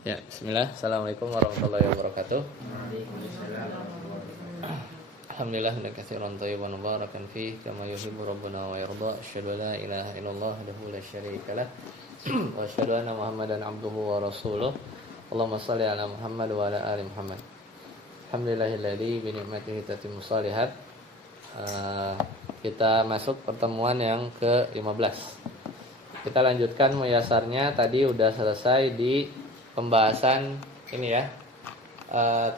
Ya, bismillah. Assalamualaikum warahmatullahi wabarakatuh. Alhamdulillah hamdan katsiran thayyiban mubarakan fihi kama yuhibbu rabbuna wa yarda. Asyhadu an la ilaha illallah wahdahu la syarika lah wa asyhadu anna Muhammadan abduhu wa rasuluh. Allahumma shalli ala Muhammad wa ala ali Muhammad. Alhamdulillahilladzi bi ni'matihi tatimmu shalihat. Kita masuk pertemuan yang ke-15. Kita lanjutkan muyasarnya. Tadi udah selesai di pembahasan ini ya,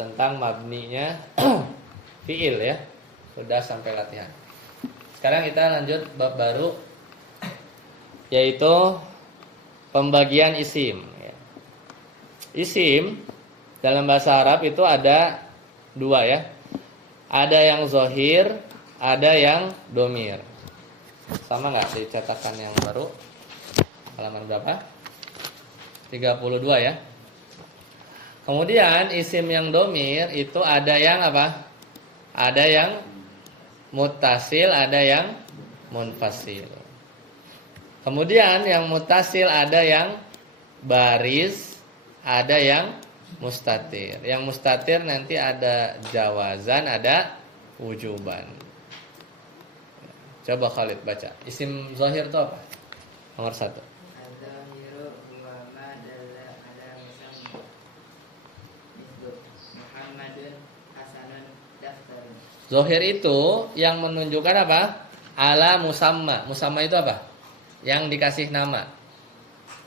tentang mabninya fiil ya, sudah sampai latihan. Sekarang kita lanjut bab baru, yaitu pembagian isim ya. Isim dalam bahasa Arab itu ada dua ya, ada yang zohir, ada yang domir. Sama nggak di cetakan yang baru, halaman berapa? 32 ya. Kemudian isim yang domir itu ada yang apa? Ada yang muttasil, ada yang munfasil. Kemudian yang muttasil ada yang baris, ada yang mustatir. Yang mustatir nanti ada jawazan, ada wujuban. Coba Khalid baca. Isim zahir itu apa? Nomor 1. Zohir itu yang menunjukkan apa? Ala musamma. Musamma itu apa? Yang dikasih nama.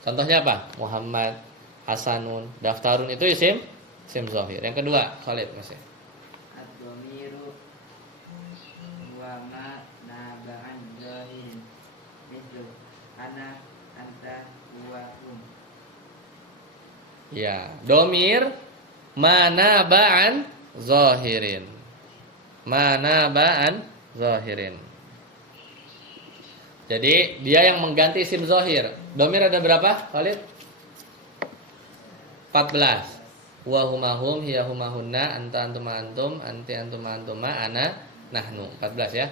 Contohnya apa? Muhammad, Hasanun, Daftarun, itu isim zohir. Yang kedua, Khalid masih. Ad-dhamiru wa ma naba'an zahirin. Mislu ana, anta, huwa, hum. Ya, domir manaba'an zahirin. Manaba'an zahirin. Jadi dia yang mengganti isim zahir. Domir ada berapa, Khalid? 14. Wa humahum, hiya humahunna, anta antuma antum, anti antuma antuma, ana nahnu. 14 ya.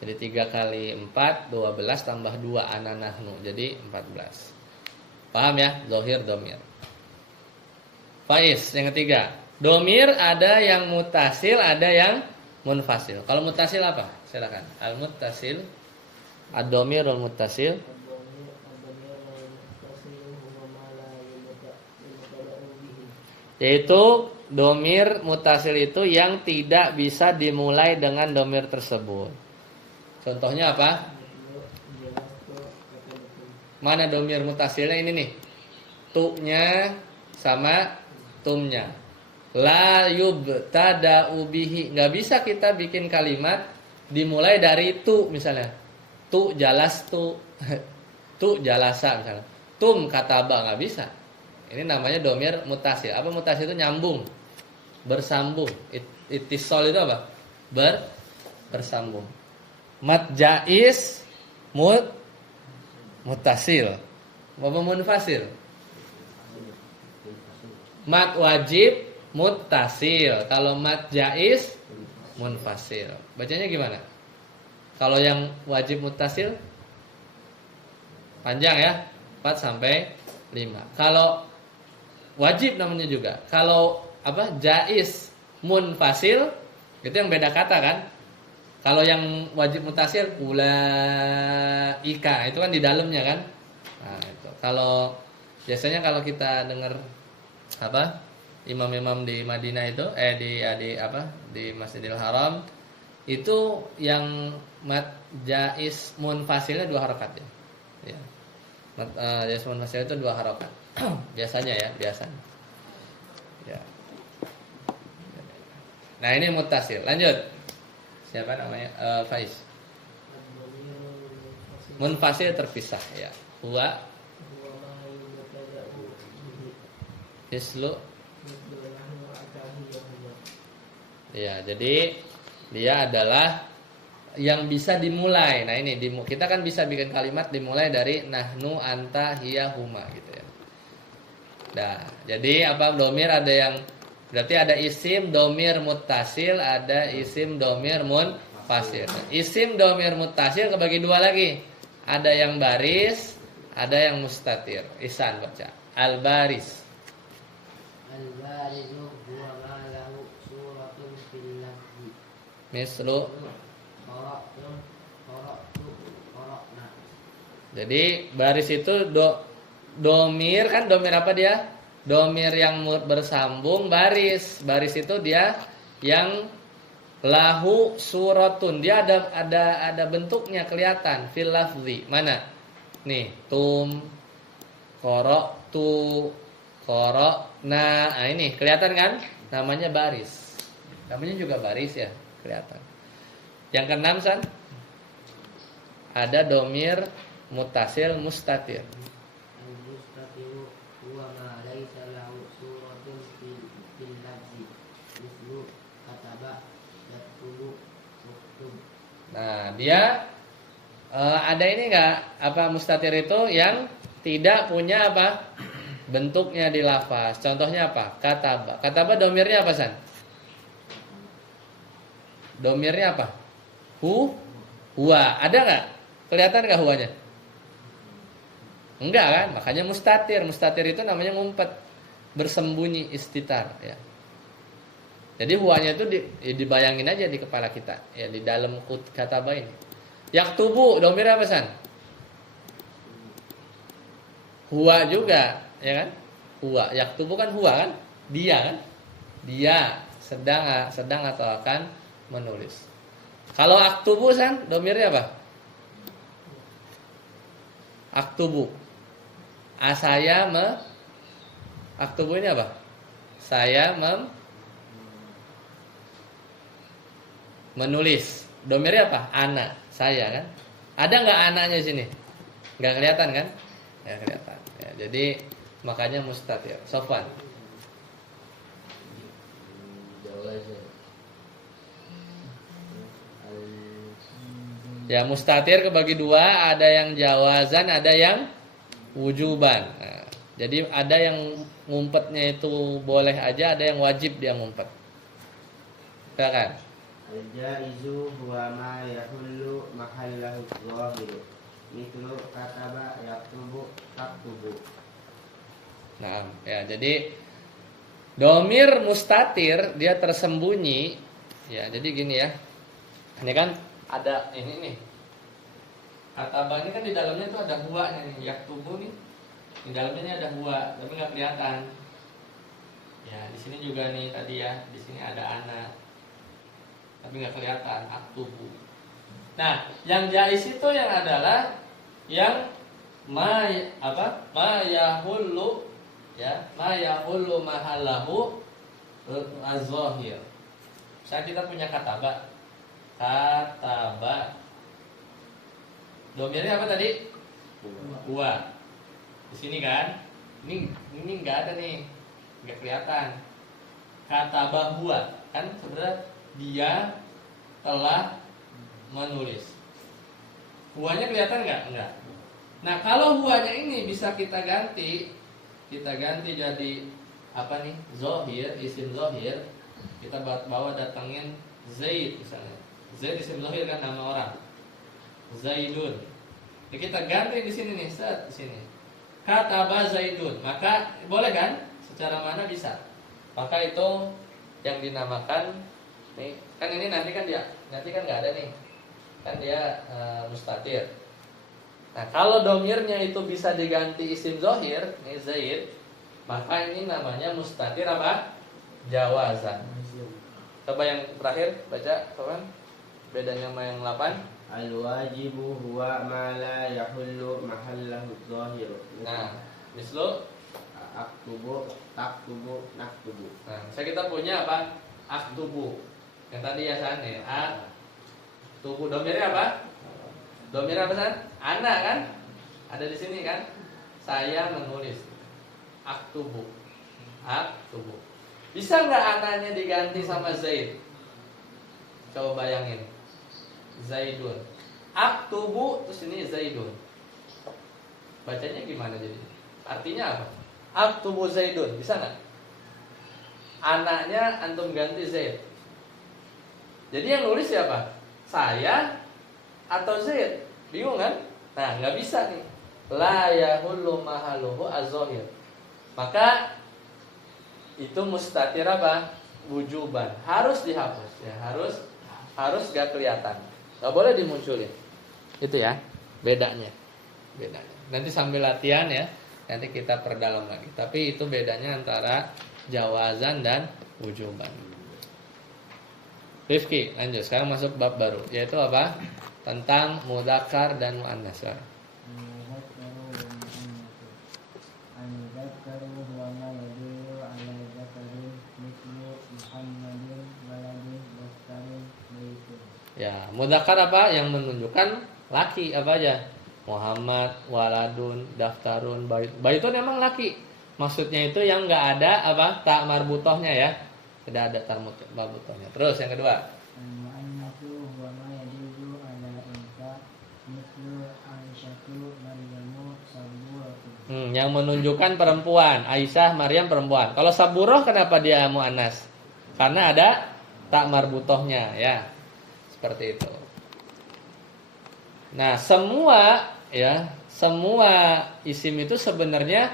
Jadi 3 kali 4 12 tambah 2 ana nahnu. Jadi 14. Paham ya? Zahir domir. Faiz yang ketiga. Domir ada yang mutasil, ada yang munfasil. Kalau mutasil apa? Silakan. Al-muttasil, ad-dhamir al-muttasil. Yaitu domir mutasil itu yang tidak bisa dimulai dengan domir tersebut. Contohnya apa? Mana domir mutasilnya ini nih? Tu-nya sama tumnya. La yubtada'u bihi. Enggak bisa kita bikin kalimat dimulai dari tu misalnya. Tu jalas tu. Tu jalasa misalnya. Tum kataba, enggak bisa. Ini namanya domir mutasil. Apa mutasil itu? Nyambung, bersambung. Ittisal itu apa? Bersambung. Mat jaiz mutasil. Apa munfasil? Mat wajib muttasil. Kalau mat jaiz munfasil. Bacanya gimana? Kalau yang wajib muttasil panjang ya, 4 sampai 5. Kalau wajib namanya juga. Kalau apa? Jaiz munfasil itu yang beda kata kan? Kalau yang wajib muttasil ulaika itu kan di dalamnya kan? Nah, itu. Kalau biasanya kalau kita dengar apa? Imam-imam di Madinah itu di Masjidil Haram itu yang mat jaiz munfasilnya 2 harakat ya. Ya. Mat jaiz munfasil itu 2 harakat. Biasanya ya, biasanya. Ya. Nah, ini muttasil. Lanjut. Siapa namanya? Faiz. Munfasil terpisah ya. Huwa islu. Ya, jadi dia adalah yang bisa dimulai. Nah, ini kita kan bisa bikin kalimat dimulai dari nahnu, anta, hiya, huma gitu ya. Nah, jadi apa? Domir ada yang berarti ada isim domir muttasil, ada isim domir munfasil. Isim domir muttasil kebagi 2 lagi. Ada yang baris, ada yang mustatir. Ihsan baca. Al baris. Al-barizu huwa ma lahu suratun fil lafzi. Mislu. Qara'tun, qara'tu, qara'na. Jadi baris itu domir kan, domir apa dia? Domir yang bersambung baris. Baris itu dia yang lahu suratun. Dia ada bentuknya kelihatan fil lafzi. Mana? Nih, tum, qara'tu, qara'na. Nah, ini kelihatan kan? Namanya baris. Namanya juga baris ya, kelihatan. Yang keenam, San? Ada domir mutasil mustatir. Al-mustatiru huwa ma laysa lahu suratun fil lafzi. Mislu kataba, yaktubu, uktub. Nah, dia ada ini enggak? Apa mustatir itu yang tidak punya apa? Bentuknya di lafaz. Contohnya apa? Kataba. Kataba domirnya apa, San? Domirnya apa? Huwa. Ada enggak? Kelihatan enggak huwanya? Enggak kan? Makanya mustatir. Mustatir itu namanya ngumpet, bersembunyi, istitar ya. Jadi huwanya itu dibayangin aja di kepala kita ya, di dalam kataba ini. Yaktubu domir apa, San? Huwa juga, ya kan? Huwa. Yaktubu kan huwa kan? Dia kan? Dia sedang atau akan menulis. Kalau aktubu, San, domirnya apa? Aktubu. Aktubu ini apa? Saya menulis. Domirnya apa? Ana, saya kan. Ada nggak anaknya di sini? Nggak kelihatan kan? Ya kelihatan. Ya, jadi makanya mustatir. Sofwan. Ya, mustatir kebagi dua, ada yang jawazan, ada yang wujuban. Nah, jadi ada yang ngumpetnya itu boleh aja, ada yang wajib dia ngumpet. Silakan. Al-jaizu huwa ma yahullu mahallahu zahiru. Mithlu kataba, yaktubu, taktubu. Nah, ya jadi domir mustatir dia tersembunyi. Ya, jadi gini ya. Ini kan ada ini nih. Kataba ini kan di dalamnya tuh ada huwanya nih, yaktubu nih. Di dalamnya ini ada huwa, tapi nggak kelihatan. Ya, di sini juga nih tadi ya, di sini ada anak. Tapi nggak kelihatan, aktubu. Nah, yang jais itu yang adalah yang ma yahullu ya, ma yahullu mahallahu az-zahir. Misalnya kita punya kataba. Domirnya apa tadi? Huwa. Di sini kan? Ini nggak ada nih, nggak kelihatan. Kataba huwa kan sebenarnya dia telah menulis. Huwanya kelihatan nggak? Enggak. Nah, kalau huwanya ini bisa kita ganti jadi apa nih? Zohir, isim zohir. Kita bawa datangin Zaid misalnya. Zaid isim zohir kan nama orang. Zaidun. Jadi kita ganti di sini nih, set di sini. Kataba Zaidun. Maka boleh kan? Secara mana bisa? Maka itu yang dinamakan nih, kan ini nanti kan nggak ada nih. Kan dia mustatir. Nah, kalau domirnya itu bisa diganti isim zohir, nih Zaid, maka ini namanya mustatir apa? Jawazan. Coba yang terakhir baca, kawan. Bedanya sama yang 8. Al-wajibu huwa ma la yahullu mahallahu zahiru. Nah, mislu aktubu, taktubu, naktubu. Nah, saya kita punya apa? Aktubu. Yang tadi ya San ya. Aktubu domirnya apa? Domirnya apa San? Anak kan? Ada di sini kan? Saya menulis. Aktubu. Aktubu. Bisa nggak anaknya diganti sama Zaid? Coba bayangin. Zaidun. Aktubu terus ini Zaidun. Bacanya gimana jadi? Artinya apa? Aktubu Zaidun. Bisa nggak? Anaknya antum ganti Zaid. Jadi yang nulis siapa? Saya atau Zaid? Bingung kan? Nah, nggak bisa nih. La yahullu mahaluhu az-zahir. Maka itu mustatir apa? Wujuban. Harus dihapus ya, harus gak kelihatan. Gak boleh dimunculin. Itu ya, bedanya. Nanti sambil latihan ya, nanti kita perdalam lagi. Tapi itu bedanya antara jawazan dan wujuban. Rifki, lanjut. Sekarang masuk bab baru, yaitu apa? Tentang mudzakkar dan muannas. Ya, mudzakkar apa? Yang menunjukkan laki apa aja? Muhammad, waladun, daftarun, baitun memang laki. Maksudnya itu yang enggak ada apa? Tak marbutohnya ya. Tidak ada tak marbutohnya. Terus yang kedua. Yang menunjukkan perempuan. Aisyah, Maryam perempuan. Kalau Saburoh kenapa dia muannas? Karena ada tak marbutohnya ya. Seperti itu. Nah, semua isim itu sebenarnya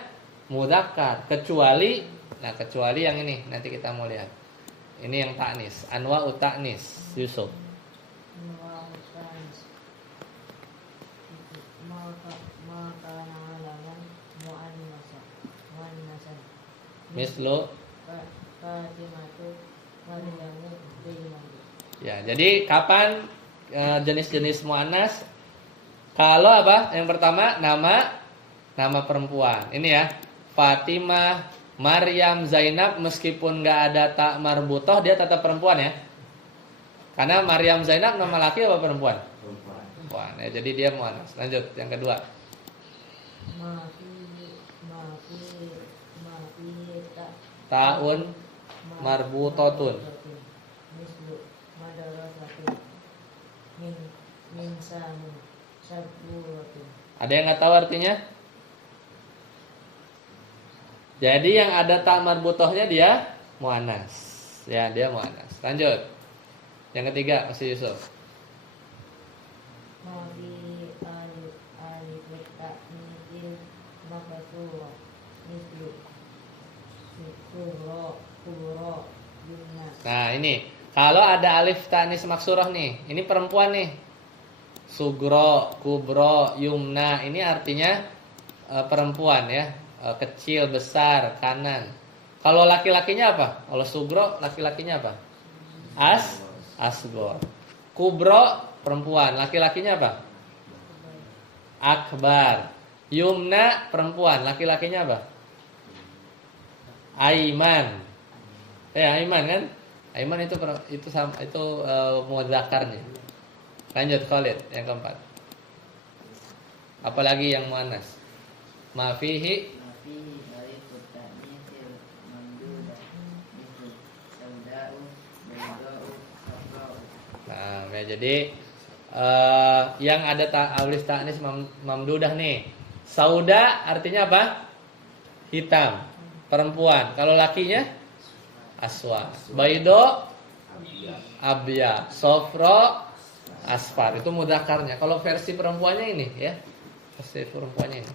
mudzakkar kecuali yang ini nanti kita mau lihat. Ini yang ta'nis, anwa'ut ta'nis, Yusuf. Mislu. Ya, jadi kapan jenis-jenis muannas? Kalau apa? Yang pertama nama perempuan. Ini ya, Fatimah, Maryam, Zainab, meskipun nggak ada tak marbutoh, dia tetap perempuan ya. Karena Maryam, Zainab nama laki apa perempuan? Perempuan. Ya, jadi dia muannas. Lanjut, yang kedua. Ta'un marbutotun. Ada yang nggak tahu artinya? Jadi yang ada tak marbutohnya dia muannas. Ya, dia muannas. Lanjut. Yang ketiga masih Yusuf. Nah, ini kalau ada alif ta'nis maksurah nih, ini perempuan nih. Sugro, kubro, yumna, ini artinya perempuan ya, kecil, besar, kanan. Kalau laki-lakinya apa? Kalau sugro laki-lakinya apa? Asgor. Kubro perempuan, laki-lakikinya apa? Akbar. Yumna perempuan, laki-lakinya apa? Aiman. Aiman kan? Aiman itu mudzakarnya. Lanjut Khalid yang keempat. Apalagi yang muannas? Mafihi Nah, ya jadi yang ada alif ta'nis mamdudah nih. Sauda artinya apa? Hitam, perempuan. Kalau lakinya aswad. Baido abya. Sofro asfar. Itu mudzakarnya. Kalau versi perempuannya ini ya. Versi perempuannya ini.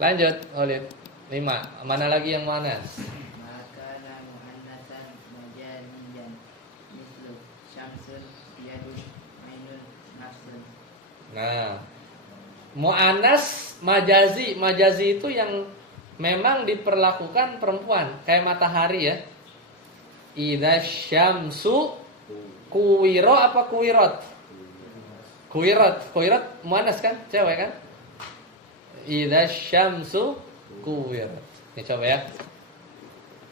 Lanjut, Khalid. 5. Mana lagi yang muannas? Nah, muannas majazi itu yang memang diperlakukan perempuan, kayak matahari ya. Idza syamsu kuwiro apa kuwirot? Kuwirot muannas kan, cewek kan? Idza syamsu kuwirot. Ini coba ya.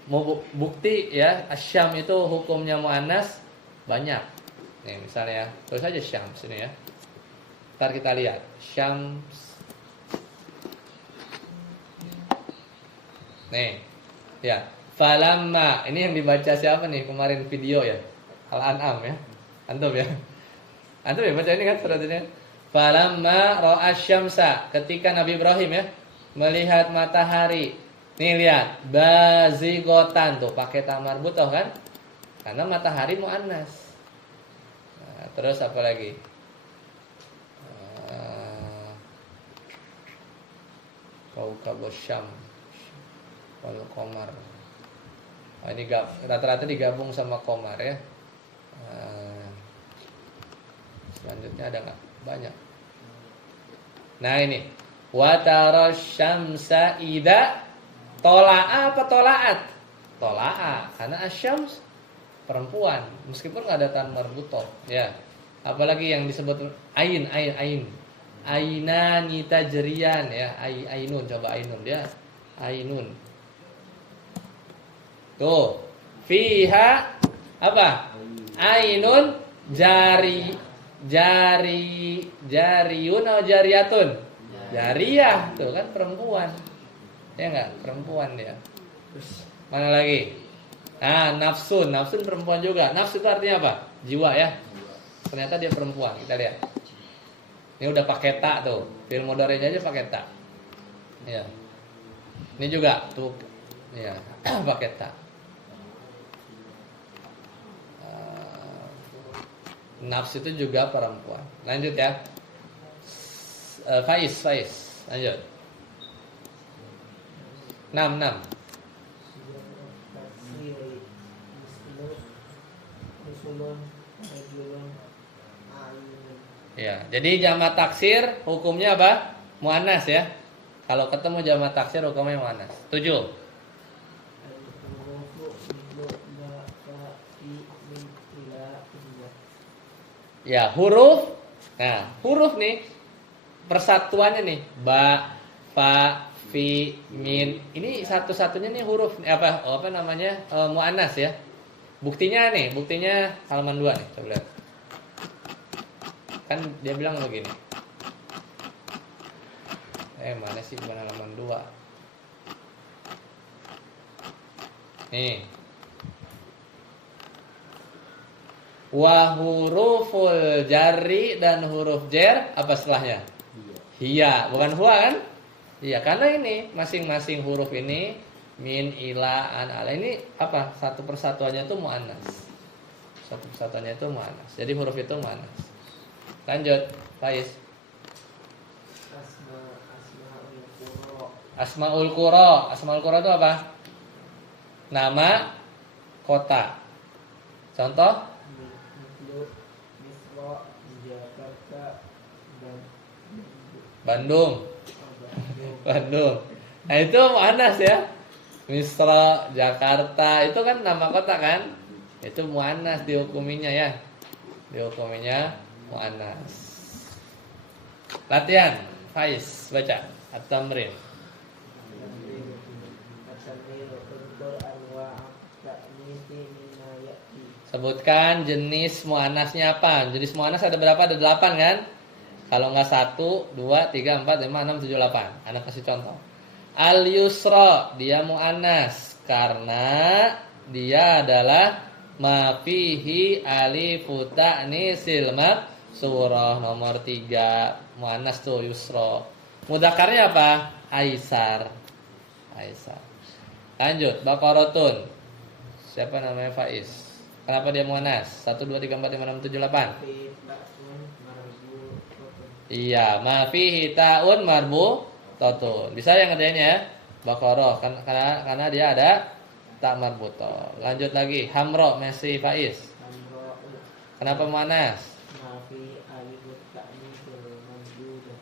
Mau bukti ya, asyam itu hukumnya muannas banyak. Nih misalnya, tulis aja syams ini ya. Ntar kita lihat syams. Nih, ya. Falamma, ini yang dibaca siapa nih kemarin video ya? Al-An'am ya. Antum ya. Antum ya baca ini kan surat ini. Falamma ra'a syamsa, ketika Nabi Ibrahim ya melihat matahari. Nih lihat, bazigotan tuh pakai ta marbutoh kan? Karena matahari muannas. Nah, terus apa lagi? Kaukabus Syam wal qamar. Oh, ini rata-rata digabung sama komar ya. Selanjutnya ada nggak? Banyak. Nah ini watara syamsa ida tola'a apa tola'at? Tola'a karena asyams perempuan meskipun nggak ada tan marbutoh ya. Apalagi yang disebut ain ainani tajriyan ya, ainun, coba ainun dia ainun. Tuh, fiha apa? Ainun jariyun atau jariyatun? Jariyah, tuh kan perempuan. Ya enggak? Perempuan dia. Mana lagi? Nah, nafsun perempuan juga. Nafsu itu artinya apa? Jiwa ya. Ternyata dia perempuan. Kita lihat. Ini udah pakai tak tuh. Fi'il mudhari'nya aja pakai tak. Ya. Ini juga tuh. Ya, pakai tak. Nafs itu juga perempuan. Lanjut ya. Faiz. Lanjut. 6. Ya, jadi jamak taksir hukumnya apa? Muannas ya. Kalau ketemu jamak taksir hukumnya muannas. 7. Ya, huruf. Nah, huruf nih persatuannya nih ba, fa, fi, min. Ini satu-satunya nih huruf apa namanya? Muannas ya. Buktinya halaman 2 nih, coba lihat. Kan dia bilang begini. Mana sih bukan halaman 2? Nih. Wa huruful jarri dan huruf jar apa setelahnya? Hiya, bukan huwa kan? Iya, karena ini masing-masing huruf ini min, ila, an, ala ini apa? Satu persatuannya itu muannas. Jadi huruf itu muannas. Lanjut, Faiz. Asmaul qura itu apa? Nama kota. Contoh? Bandung. Nah itu muannas ya. Misra, Jakarta itu kan nama kota kan? Itu muannas dihukuminya ya. Dihukuminya muannas. Latihan, Faiz baca at-tamrin. Sebutkan jenis muannasnya apa? Jenis muannas ada berapa? Ada 8 kan? Kalau enggak 1, 2, 3, 4, 5, 6, 7, 8. Anak kasih contoh. Al-yusra dia muannas karena dia adalah ma fihi alifu ta'nisil surah nomor 3 muannas tuh yusra. Mudzakarnya apa? Aisar. Lanjut, Baqaratun. Siapa namanya Faiz? Kenapa dia muannas? 1 2 3 4 5 6 7 8. Iya, ma fihi ta'un marbutun. Bisa yang ngerjain ya? Baqarah karena dia ada tak marbutoh. Lanjut lagi, hamra masih Faiz. Kenapa muannas?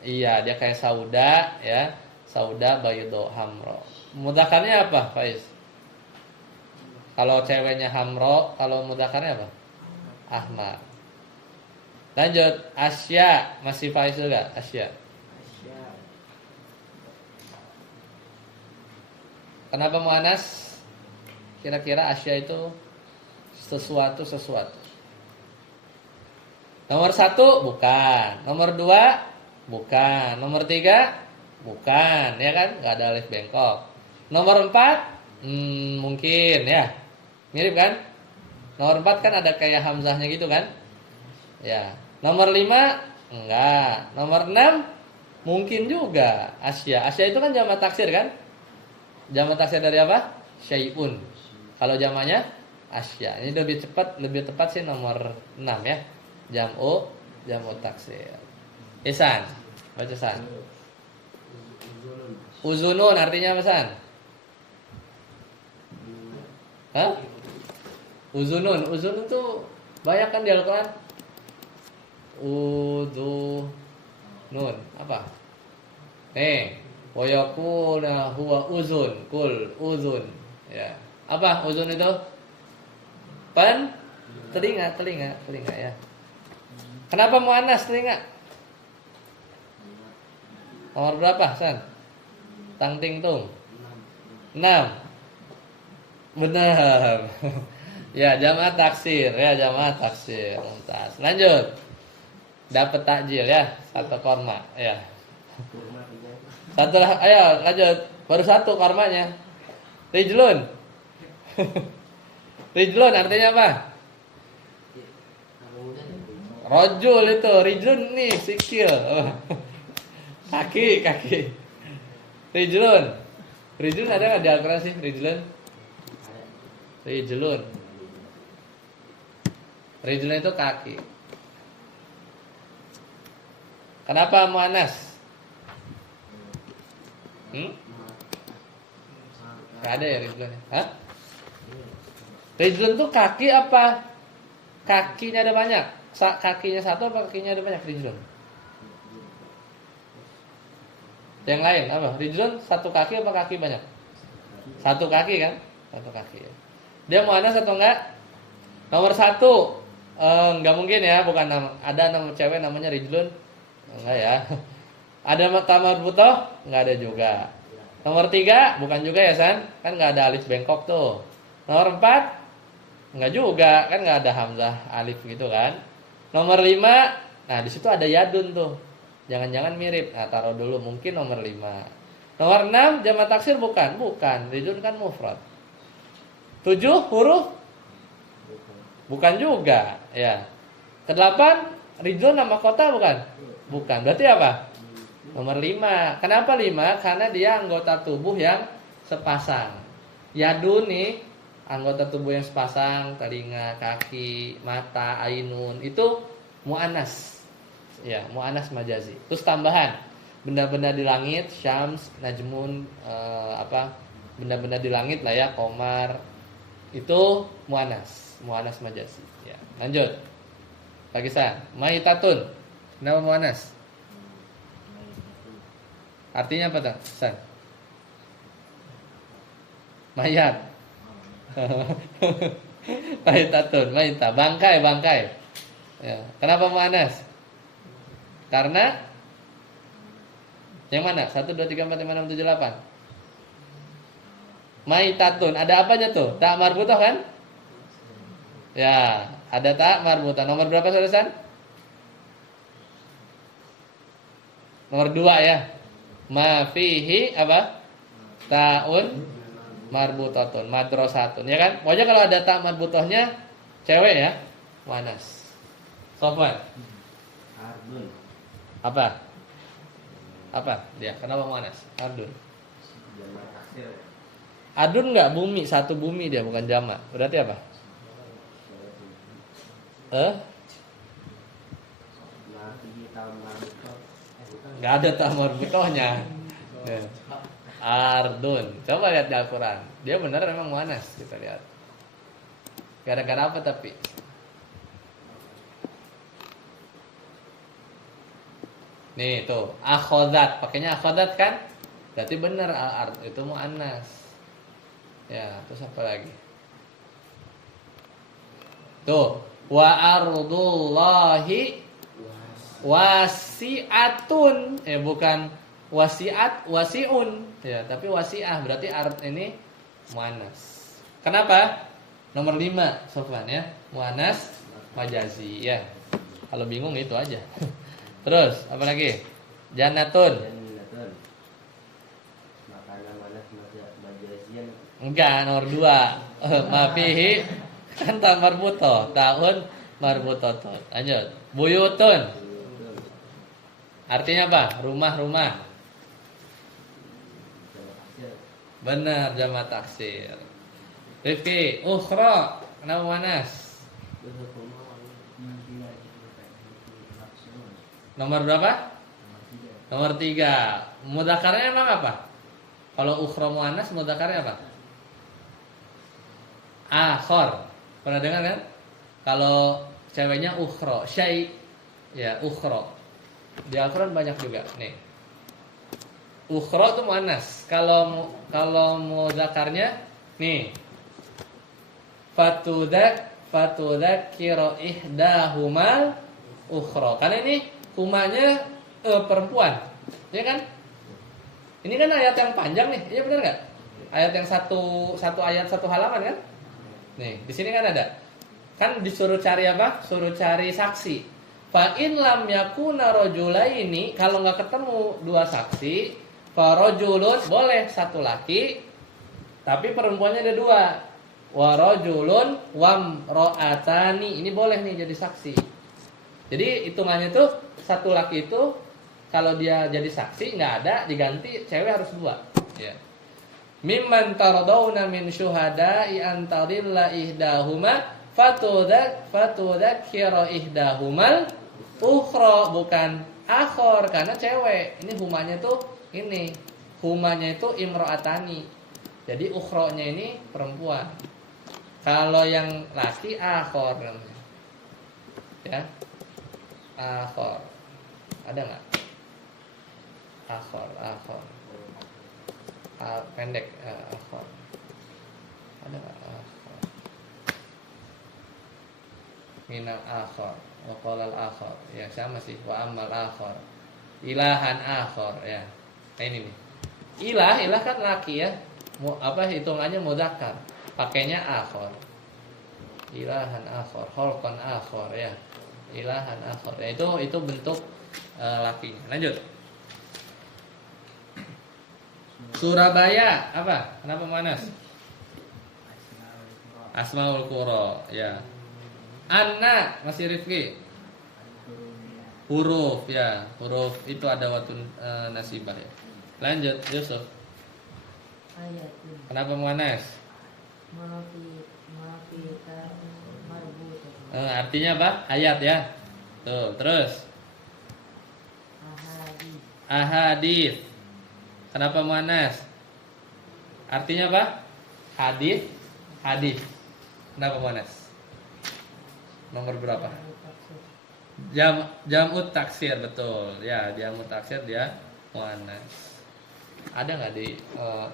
Iya, dia kayak sauda ya. Sauda bayudo hamra. Mudzakarnya apa, Faiz? Kalau ceweknya hamro, kalau mudzakarnya apa? Ahmad. Lanjut, Asya masih Faiz juga, Asya. Kenapa muannas? Kira-kira Asya itu sesuatu. Nomor 1 bukan, nomor 2 bukan, nomor 3 bukan, ya kan? Gak ada alif bengkok. Nomor 4 mungkin ya. Mirip kan? Nomor 4 kan ada kayak hamzahnya gitu kan? Ya. Nomor 5 enggak. Nomor 6 mungkin juga. Asya itu kan jamak taksir kan? Jamak taksir dari apa? Syai'un. Kalau jamaknya Asya. Ini lebih tepat sih nomor 6 ya. Jamu taksir. Ihsan. Baca San. Uzunun artinya apa San? Hah? Uzunun. Uzunun tuh banyak kan di Al-Quran. Udunun. Apa? Wa yaquluna huwa uzun. Kul uzun. Ya. Apa uzun itu? Telinga ya. Kenapa muannas telinga? Nomor berapa, San? Tang ting tung. 6. Benar. Ya, jamaah taksir. Mumtaz. Lanjut. Dapat takjil ya, 1 korma ya. Satu lah, ayo lanjut. Baru 1 kormanya. Rijlun. Rijlun artinya apa? Rojul itu, rijlun nih sikil. Kaki. Rijlun. Rijlun ada nggak di Al-Quran sih? Rijlun. Rijlun itu kaki. Kenapa muannas? Gak ada ya rijlun. Hah? Rijlun tuh kaki apa? Kakinya ada banyak. Kakinya 1 apa kakinya ada banyak rijlun? Yang lain apa? Rijlun 1 kaki apa kaki banyak? 1 kaki kan? 1 kaki. Dia muannas atau enggak? Nomor 1 enggak mungkin ya, bukan ada nama cewek namanya rijlun. Enggak ya. Ada tamar butoh? Enggak ada juga. Nomor 3 bukan juga ya San? Kan enggak ada alif bengkok tuh. Nomor 4 enggak juga, kan enggak ada hamzah alif gitu kan. Nomor 5, nah di situ ada yadun tuh. Jangan-jangan mirip. Nah, taruh dulu mungkin nomor 5. Nomor 6 jamak taksir bukan? Bukan. Rijlun kan mufrad. 7 huruf? Bukan juga, ya. Ke-8 rijlun nama kota bukan? Bukan. Berarti apa? Nomor 5. Kenapa 5? Karena dia anggota tubuh yang sepasang. Yadun nih anggota tubuh yang sepasang, telinga, kaki, mata, ainun, itu muannas. Ya, muannas majazi. Terus tambahan, benda-benda di langit, syams, najmun, benda-benda di langit lah ya, komar, itu muannas majazi. Ya, lanjut. Lagi San, maitatun. Kenapa muannas? Artinya apa tuh, San? Mayat. Maitatun, maita, bangkai. Ya. Kenapa muannas? Karena yang mana? 1, 2, 3, 4, 5, 6, 7, 8. Maitatun, ada apanya tuh? Tak marbutah kan? Ya, ada tak marbutah. Nomor berapa San? Nomor 2 ya. Ma fihi apa? Ta'un marbutatun, madrasatun, ya kan? Pokoknya kalau ada tak marbutohnya cewek ya, muannas. Sofwan. Ardun. Apa dia? Kenapa muannas? Ardun. Jamak taksir. Adun enggak bumi, 1 bumi dia, bukan jamak. Berarti apa? Enggak ada tamar butohnya. Ardun. Coba lihat di Al-Quran. Dia benar memang muannas, kita lihat. Gara-gara apa tapi? Nih tuh, akhodat, pakainya akhodat kan? Berarti benar itu muannas. Ya, terus apa lagi? Tuh, wa ardullahi wasi'atun. Bukan wasi'at, wasi'un. Ya, tapi wasi'ah berarti ard ini muannas. Kenapa? Nomor 5, Sofwan ya. Muannas majazi ya. Kalau bingung itu aja. Terus, apa lagi? Jannatun. Makanan manas majazian. Enggak, nomor 2. Mafihi kan tak marbutoh, tahun marbutoton. Lanjut. Buyutun. Artinya apa? Rumah-rumah. Benar, jamak taksir. Rifki, ukhra. Kenapa muannas? Nomor berapa? Nomor 3. Mudzakarnya emang apa? Kalau ukhra muannas mudzakarnya apa? akhor. Pernah dengar kan? Kalau ceweknya ukhro, syai, ya ukhro. Di Al-Quran banyak juga. Nih, ukhro itu muannas. Kalau muzakarnya, nih, fatudzakiru ihdahumal ukhro. Karena ini humanya perempuan, ya kan? Ini kan ayat yang panjang nih, iya benar nggak? Ayat yang satu ayat satu halaman kan? Nih, di sini kan ada. Kan disuruh cari apa? Suruh cari saksi. Fa in lam yakuna rajulaini, kalau nggak ketemu dua saksi, fa rajulun, boleh satu laki, tapi perempuannya ada dua. Wa rajulun wam ra'atani, ini boleh nih jadi saksi. Jadi hitungannya tuh satu laki itu kalau dia jadi saksi nggak ada, diganti cewek harus dua. Ya. Mimman tardawna min syuhada'i antadilla ihdahuma fatudzakiru ihdahumal ukhra, bukan akhor karena cewek. Ini humanya tuh ini. Humanya itu imro'atani. Jadi ukhronya ini perempuan. Kalau yang laki akhor namanya. Ya. Akhor. Ada nggak? Akhor. Pendek akhor. Ada nggak akhor? Minal akhor, wa qalal akhor. Ya sama sih, wa amal akhor. Ilahan akhor ya. Nah ini nih. Ilah kan laki ya. Hitungannya mudzakkar. Pakainya akhor. Ilahan akhor, khalqan akhor ya. Ilahan akhor. Ya itu bentuk lakinya. Lanjut. Surabaya apa? Kenapa Manas? Asmaul Qura ya. Anna masih Rifki. Huruf ya, huruf itu ada watun nasibah ya. Lanjut Yusuf. Ayat. Kenapa Manas? Mafi marbut. Artinya apa? Ayat ya. Tuh, terus. Ahadis. Kenapa muannas? Artinya apa? Hadis. Kenapa muannas? Nomor berapa? Jam'ut taksir, betul. Ya, jam'ut taksir dia muannas. Ada nggak di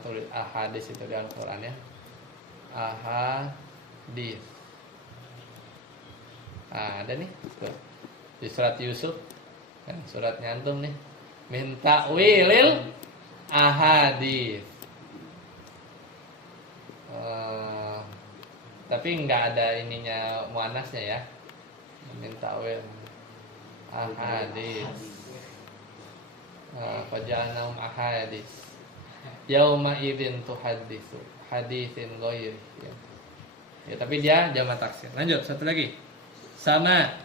tulis ahadis itu di Al-Qur'an ya? Ahadis. Ada nih. Tuh. Di surat Yusuf. Suratnya antum nih. Min ta'wilil ahadis. Tapi nggak ada ininya muannasnya ya. Min ta'wil ahadis. Fajalnahum ahadis. Yauma idzin tuhaddisu haditsin ghairi. Ya, tapi dia jamak taksir. Lanjut satu lagi. Sama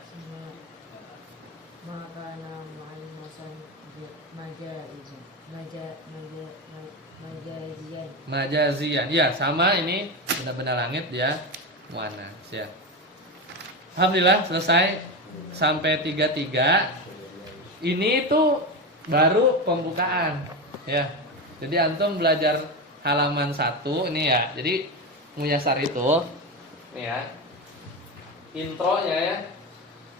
Makana mu'annasan majazian. Ya, sama ini benda-benda langit dia muannas ya. Alhamdulillah selesai sampai 33. Ini tuh baru pembukaan ya. Jadi antum belajar halaman 1 ini ya. Jadi muyasar itu nih ya. Intronya ya.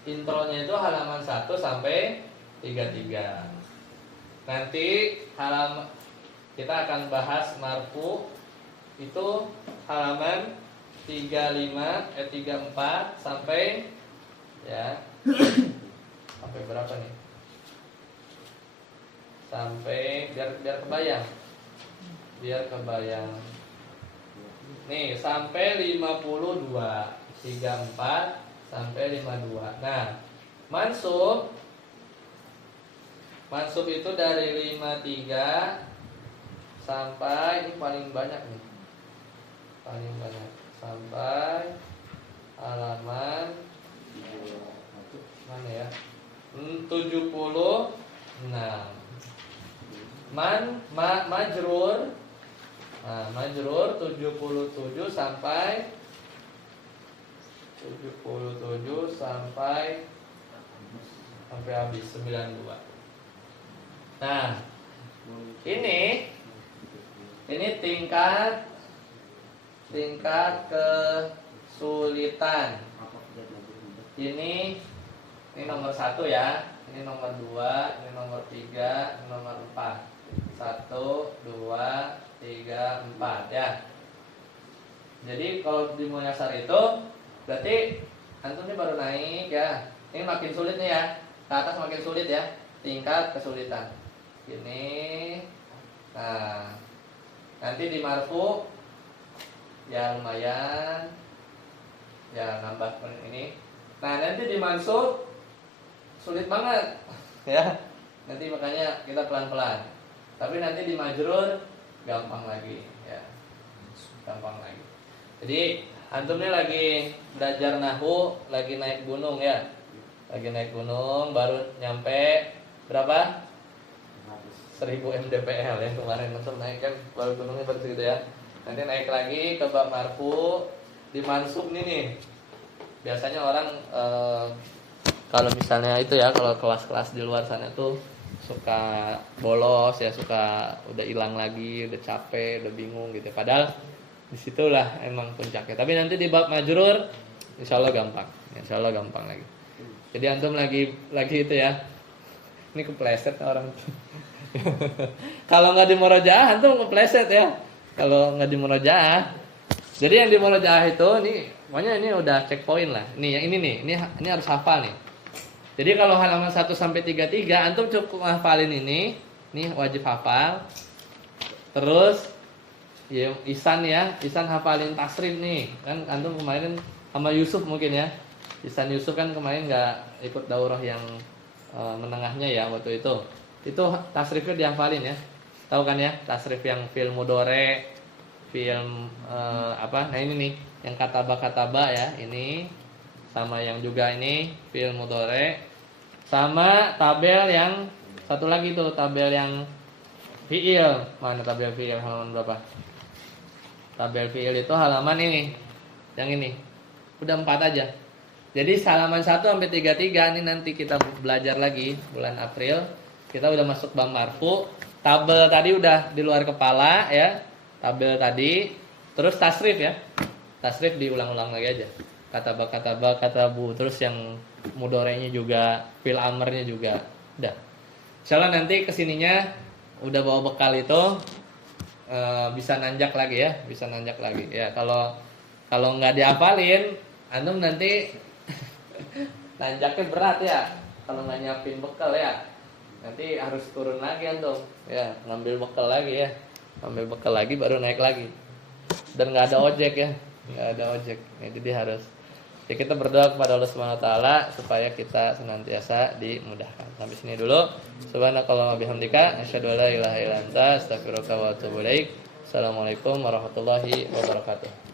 Intronya itu halaman 1 sampai 33. Nanti kita akan bahas marfu itu halaman 34 sampai ya. Sampai berapa nih? Sampai biar kebayang. Nih, sampai 52. 34 sampai 52. Nah, mansub itu dari 53 sampai ini paling banyak nih. Paling banyak sampai halaman mana ya? 76. Majrur. Nah, majrur 77 sampai habis 92. Nah, ini tingkat tingkat kesulitan. Ini nomor 1 ya. Ini nomor 2, ini nomor 3, ini nomor 4. 1, 2, 3, 4 ya. Jadi kalau di Muyassar itu berarti antum ini baru naik ya. Ini makin sulit nih ya. Ke atas makin sulit ya. Tingkat kesulitan. Ini. Nah, nanti di marfu ya lumayan. Ya nambah ini. Nah, nanti di mansub sulit banget ya. Nanti makanya kita pelan-pelan. Tapi nanti di majrur gampang lagi ya. Gampang lagi. Jadi antum ini lagi belajar nahwu, lagi naik gunung ya. Lagi naik gunung baru nyampe berapa? 1000 mdpl ya kemarin antum naik kan baru gunungnya baru segitu ya. Nanti naik lagi ke bab marfu di mansub nih. Biasanya orang kalau misalnya itu ya, kalau kelas-kelas di luar sana tuh suka bolos ya, suka udah hilang lagi, udah capek, udah bingung gitu. Padahal disitulah emang puncaknya. Tapi nanti di bab majrur, insya Allah gampang lagi. Jadi antum lagi itu ya. Ini kepleset orang. Kalau nggak di murojaah antum kepleset ya. Kalau nggak di murojaah. Jadi yang di murojaah itu nih, pokoknya ini udah checkpoint lah. Nih yang ini nih, ini harus hafal nih. Jadi kalau halaman 1 sampai 33 antum cukup hafalin ini wajib hafal. Terus ya Ihsan hafalin tasrif nih. Kan antum kemarin sama Yusuf mungkin ya. Ihsan Yusuf kan kemarin nggak ikut daurah yang menengahnya ya waktu itu. Itu tasrifnya dihafalin ya. Tahu kan ya? Tasrif yang fi'il mudhari, film Nah ini nih yang kataba ya, ini sama yang juga ini fi'il mudhari, sama tabel yang satu lagi tuh, tabel yang fi'il. Mana tabel fi'il halaman berapa? Tabel fi'il itu halaman ini. Yang ini. Udah 4 aja. Jadi halaman 1 sampai 33 ini nanti kita belajar lagi bulan April. Kita udah masuk bab marfu. Tabel tadi udah di luar kepala ya. Tabel tadi, terus tasrif ya. Tasrif diulang-ulang lagi aja. Kataba, katabu, terus yang mudorenya juga, fil amarnya juga. Udah. Insyaallah nanti kesininya udah bawa bekal itu bisa nanjak lagi ya. Kalau nggak dihafalin, antum nanti nanjaknya berat ya. Kalau nggak nyiapin bekal ya, nanti harus turun lagi antum. Ya, ngambil bekal lagi ya. Ambil bekal lagi baru naik lagi. Dan nggak ada ojek ya, jadi harus ya, kita berdoa kepada Allah Subhanahu Wa Taala supaya kita senantiasa dimudahkan. Sampai sini dulu. Subhanakallahumma bihamdika asyhadu an la ilaha illa anta astaghfiruka wa atubu ilaik. Assalamualaikum warahmatullahi wabarakatuh.